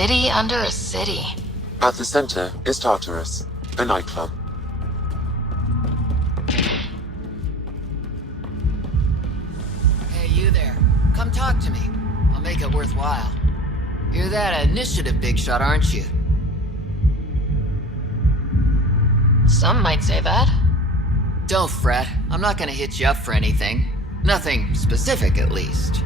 city under a city. At the center is Tartarus, a nightclub. Hey, you there. Come talk to me. I'll make it worthwhile. You're that initiative big shot, aren't you? Some might say that. Don't fret. I'm not gonna hit you up for anything. Nothing specific, at least.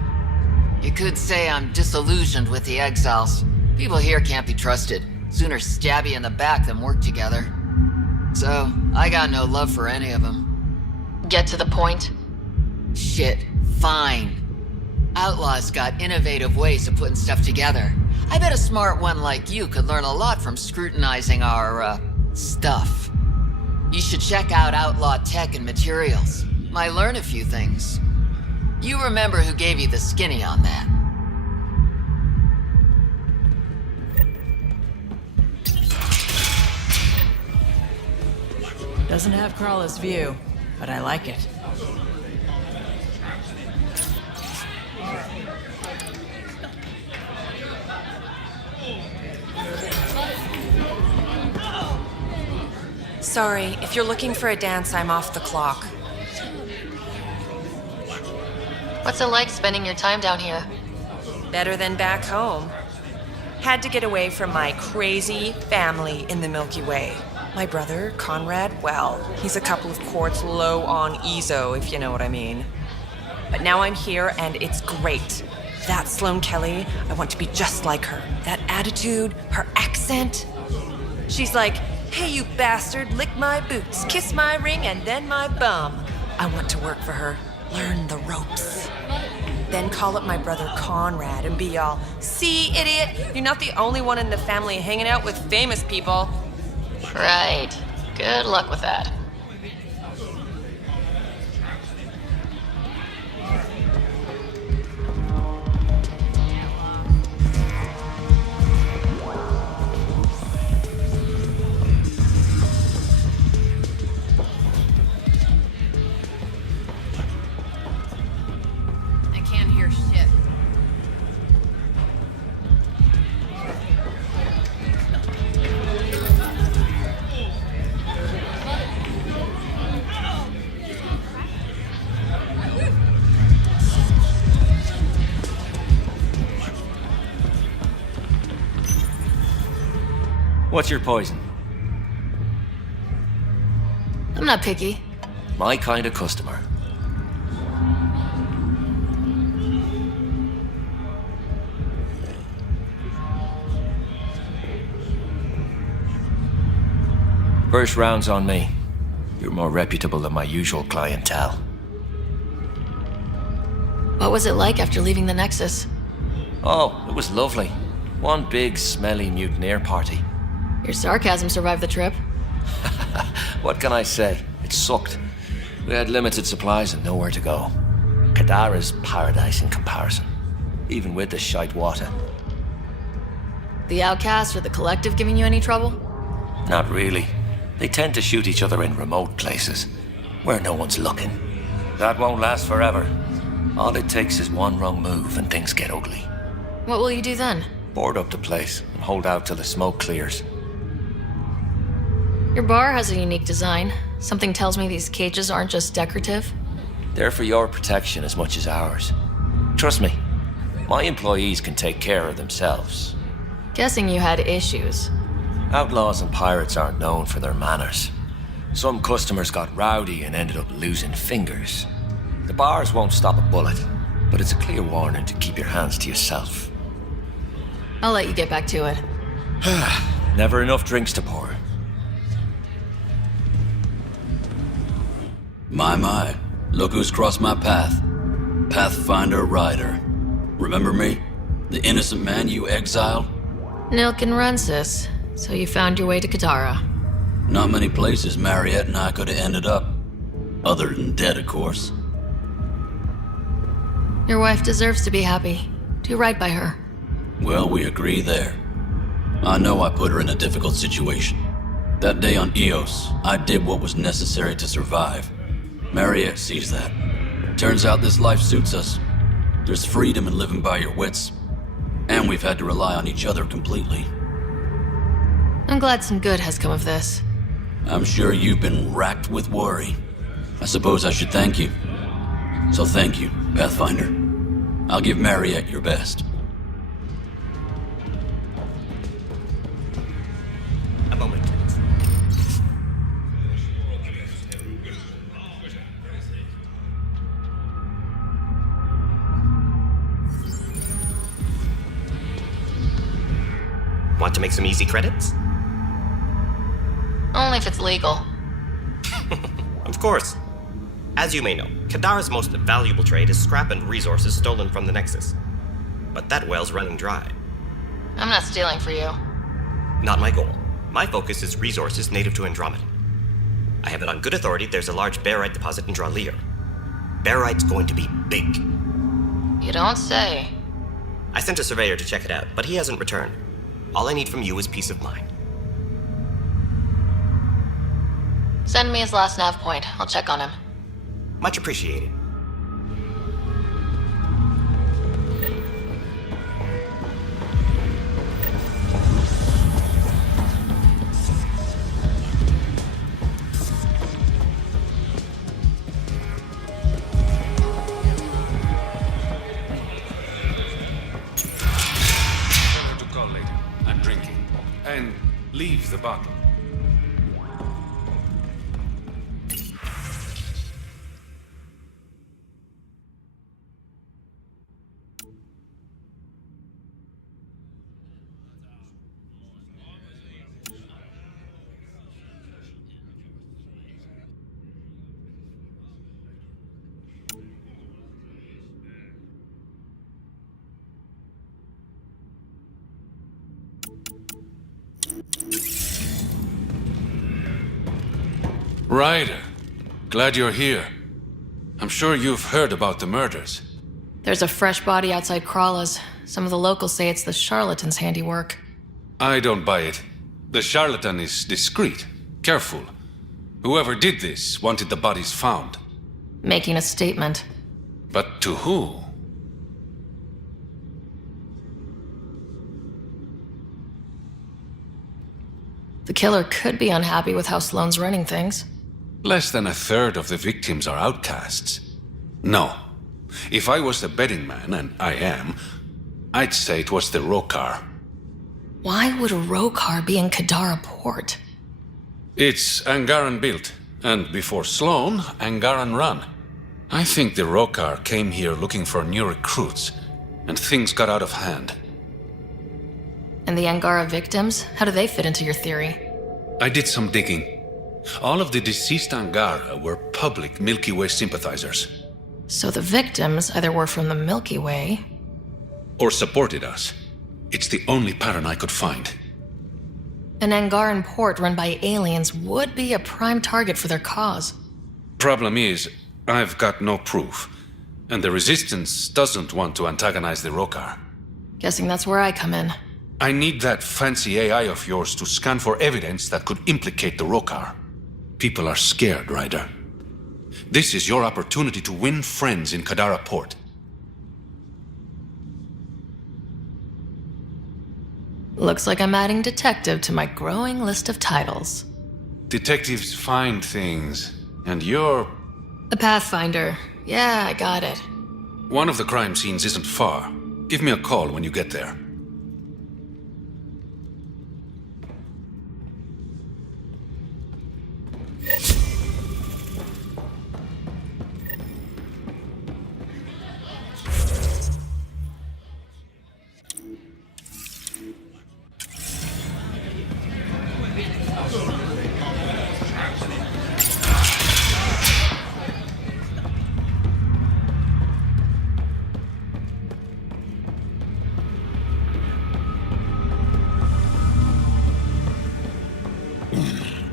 You could say I'm disillusioned with the exiles. People here can't be trusted. Sooner stab you in the back than work together. So, I got no love for any of them. Get to the point. Shit, fine. Outlaws got innovative ways of putting stuff together. I bet a smart one like you could learn a lot from scrutinizing our, stuff. You should check out Outlaw Tech and Materials. Might learn a few things. You remember who gave you the skinny on that. Doesn't have Crawler's view, but I like it. Sorry, if you're looking for a dance, I'm off the clock. What's it like spending your time down here? Better than back home. Had to get away from my crazy family in the Milky Way. My brother, Conrad, well, he's a couple of quarts low on Ezo, if you know what I mean. But now I'm here, and it's great. That Sloane Kelly, I want to be just like her. That attitude, her accent. She's like, hey, you bastard, lick my boots, kiss my ring, and then my bum. I want to work for her, learn the ropes. Then call up my brother Conrad and be all, see, idiot, you're not the only one in the family hanging out with famous people. Right. Good luck with that. I can't hear shit. What's your poison? I'm not picky. My kind of customer. First round's on me. You're more reputable than my usual clientele. What was it like after leaving the Nexus? Oh, it was lovely. One big, smelly mutineer party. Your sarcasm survived the trip. What can I say? It sucked. We had limited supplies and nowhere to go. Kadara's paradise in comparison, even with the shite water. The Outcast or the Collective giving you any trouble? Not really. They tend to shoot each other in remote places, where no one's looking. That won't last forever. All it takes is one wrong move and things get ugly. What will you do then? Board up the place and hold out till the smoke clears. Your bar has a unique design. Something tells me these cages aren't just decorative. They're for your protection as much as ours. Trust me, my employees can take care of themselves. Guessing you had issues. Outlaws and pirates aren't known for their manners. Some customers got rowdy and ended up losing fingers. The bars won't stop a bullet, but it's a clear warning to keep your hands to yourself. I'll let you get back to it. Never enough drinks to pour. My, look who's crossed my path. Pathfinder Ryder. Remember me? The innocent man you exiled? Nilk and Rensis. So you found your way to Kadara. Not many places Mariette and I could have ended up. Other than dead, of course. Your wife deserves to be happy. Do right by her. Well, we agree there. I know I put her in a difficult situation. That day on Eos, I did what was necessary to survive. Mariette sees that. Turns out this life suits us. There's freedom in living by your wits. And we've had to rely on each other completely. I'm glad some good has come of this. I'm sure you've been racked with worry. I suppose I should thank you. So thank you, Pathfinder. I'll give Mariette your best. A moment, please. Want to make some easy credits? Only if it's legal. Of course. As you may know, Kadara's most valuable trade is scrap and resources stolen from the Nexus. But that well's running dry. I'm not stealing for you. Not my goal. My focus is resources native to Andromeda. I have it on good authority there's a large barite deposit in Dralier. Barite's going to be big. You don't say. I sent a surveyor to check it out, but he hasn't returned. All I need from you is peace of mind. Send me his last nav point. I'll check on him. Much appreciated. Tell her to call later. I'm drinking. And leave the bottle. Ryder, glad you're here. I'm sure you've heard about the murders. There's a fresh body outside Crawla's. Some of the locals say it's the charlatan's handiwork. I don't buy it. The charlatan is discreet, careful. Whoever did this wanted the bodies found. Making a statement. But to who? The killer could be unhappy with how Sloane's running things. Less than a third of the victims are outcasts. No. If I was the betting man, and I am, I'd say it was the Rokar. Why would a Rokar be in Kadara port? It's Angaran built, and before Sloane, Angaran run. I think the Rokar came here looking for new recruits, and things got out of hand. And the Angara victims? How do they fit into your theory? I did some digging. All of the deceased Angara were public Milky Way sympathizers. So the victims either were from the Milky Way... Or supported us. It's the only pattern I could find. An Angaran port run by aliens would be a prime target for their cause. Problem is, I've got no proof. And the Resistance doesn't want to antagonize the Rokar. Guessing that's where I come in. I need that fancy AI of yours to scan for evidence that could implicate the Rokar. People are scared, Ryder. This is your opportunity to win friends in Kadara Port. Looks like I'm adding detective to my growing list of titles. Detectives find things, and you're... A Pathfinder. Yeah, I got it. One of the crime scenes isn't far. Give me a call when you get there.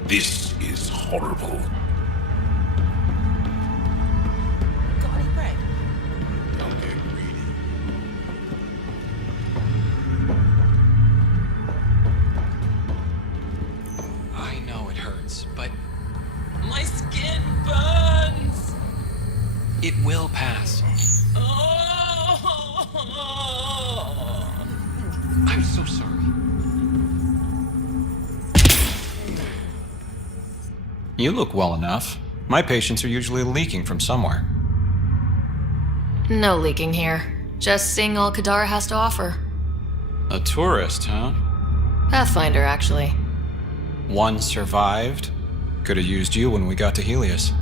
This is horrible. Got any bread? Don't get greedy. I know it hurts, but my skin burns. It will pass. I'm so sorry. You look well enough. My patients are usually leaking from somewhere. No leaking here. Just seeing all Kadara has to offer. A tourist, huh? Pathfinder, actually. One survived. Could have used you when we got to Helios.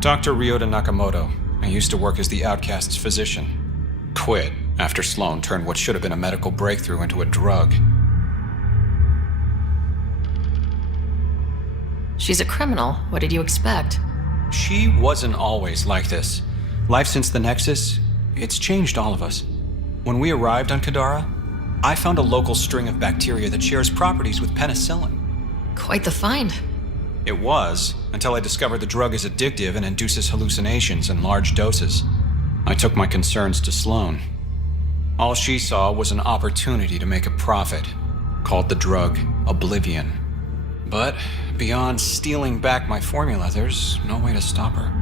Dr. Ryota Nakamoto. I used to work as the outcast's physician. Quit after Sloan turned what should have been a medical breakthrough into a drug. She's a criminal. What did you expect? She wasn't always like this. Life since the Nexus, it's changed all of us. When we arrived on Kadara, I found a local string of bacteria that shares properties with penicillin. Quite the find. It was, until I discovered the drug is addictive and induces hallucinations in large doses. I took my concerns to Sloan. All she saw was an opportunity to make a profit, called the drug Oblivion. But beyond stealing back my formula, there's no way to stop her.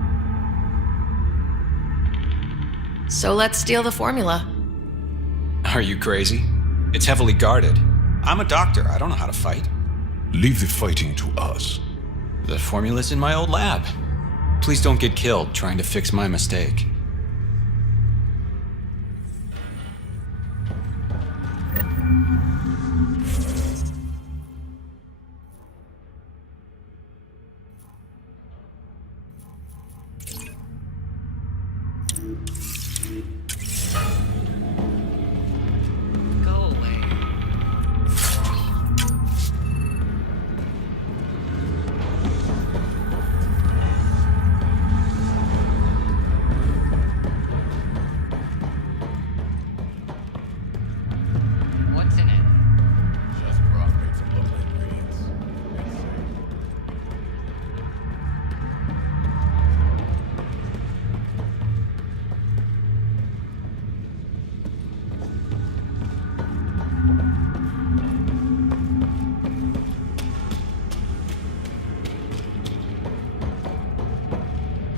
So let's steal the formula. Are you crazy? It's heavily guarded. I'm a doctor. I don't know how to fight. Leave the fighting to us. The formula's in my old lab. Please don't get killed trying to fix my mistake. What's in it? Chef broth made from local ingredients.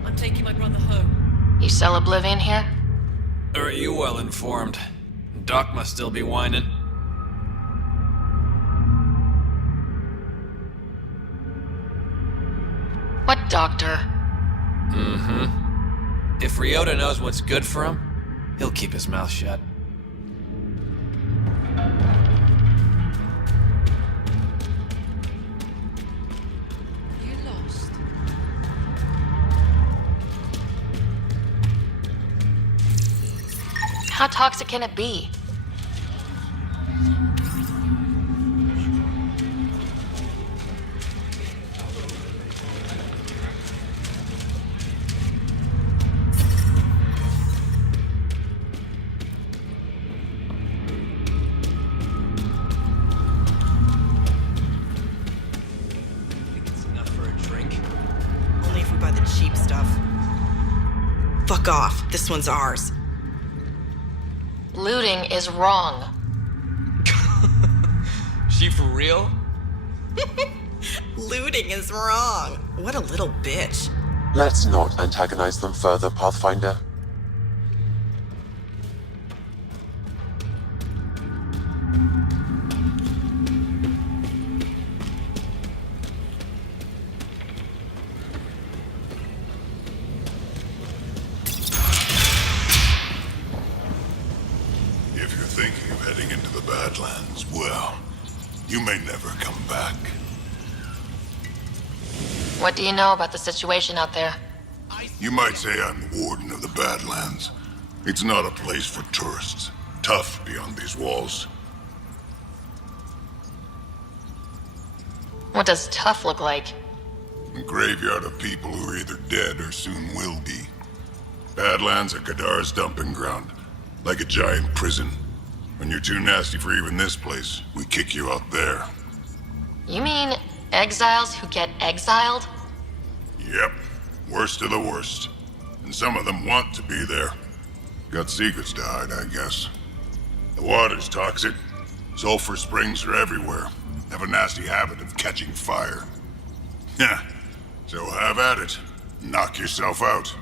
I'm taking my brother home. You sell Oblivion here? Are you well informed? Doc must still be whining. What doctor? Mm-hmm. If Ryota knows what's good for him, he'll keep his mouth shut. You lost. How toxic can it be? Think it's enough for a drink? Only if we buy the cheap stuff. Fuck off. This one's ours. Looting is wrong. She for real? Looting is wrong. What a little bitch. Let's not antagonize them further, Pathfinder. If you're thinking of heading into the Badlands, well, you may never come back. What do you know about the situation out there? You might say I'm the warden of the Badlands. It's not a place for tourists. Tough beyond these walls. What does tough look like? A graveyard of people who are either dead or soon will be. Badlands are Kadara's dumping ground. Like a giant prison. When you're too nasty for even this place, we kick you out there. You mean exiles who get exiled? Yep. Worst of the worst. And some of them want to be there. Got secrets to hide, I guess. The water's toxic. Sulfur springs are everywhere. Have a nasty habit of catching fire. Yeah. So have at it. Knock yourself out.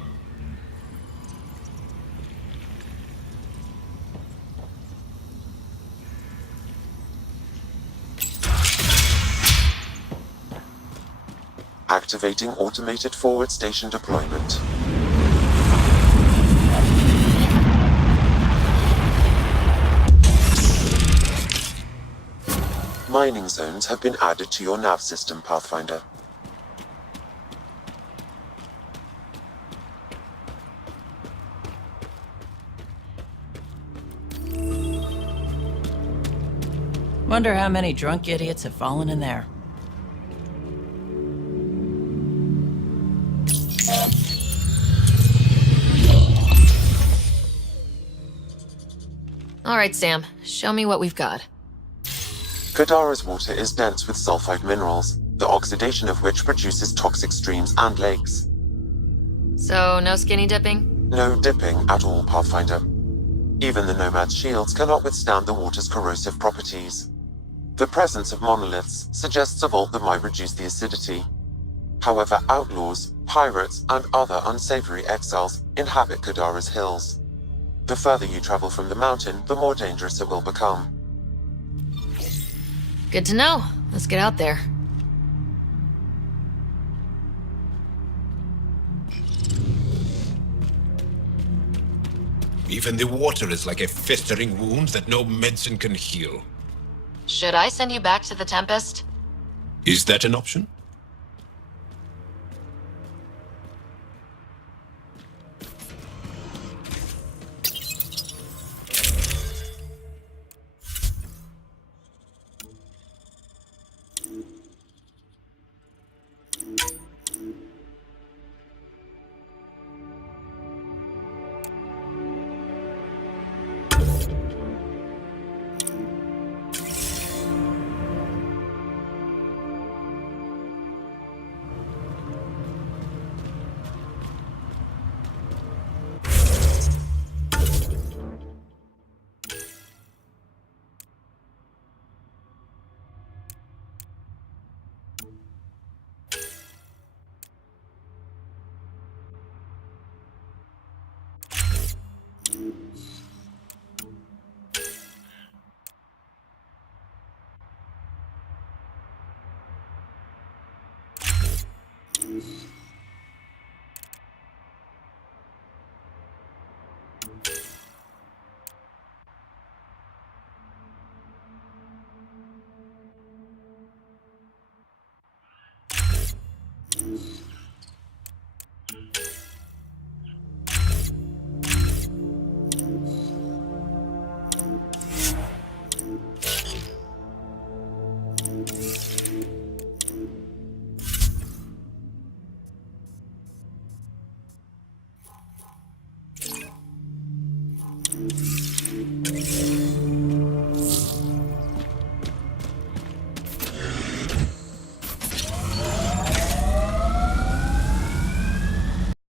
Activating automated forward station deployment. Mining zones have been added to your nav system, Pathfinder. Wonder how many drunk idiots have fallen in there. All right, Sam, show me what we've got. Kadara's water is dense with sulfide minerals, the oxidation of which produces toxic streams and lakes. So, no skinny dipping? No dipping at all, Pathfinder. Even the Nomad's shields cannot withstand the water's corrosive properties. The presence of monoliths suggests a vault that might reduce the acidity. However, outlaws, pirates, and other unsavory exiles inhabit Kadara's hills. The further you travel from the mountain, the more dangerous it will become. Good to know. Let's get out there. Even the water is like a festering wound that no medicine can heal. Should I send you back to the Tempest? Is that an option?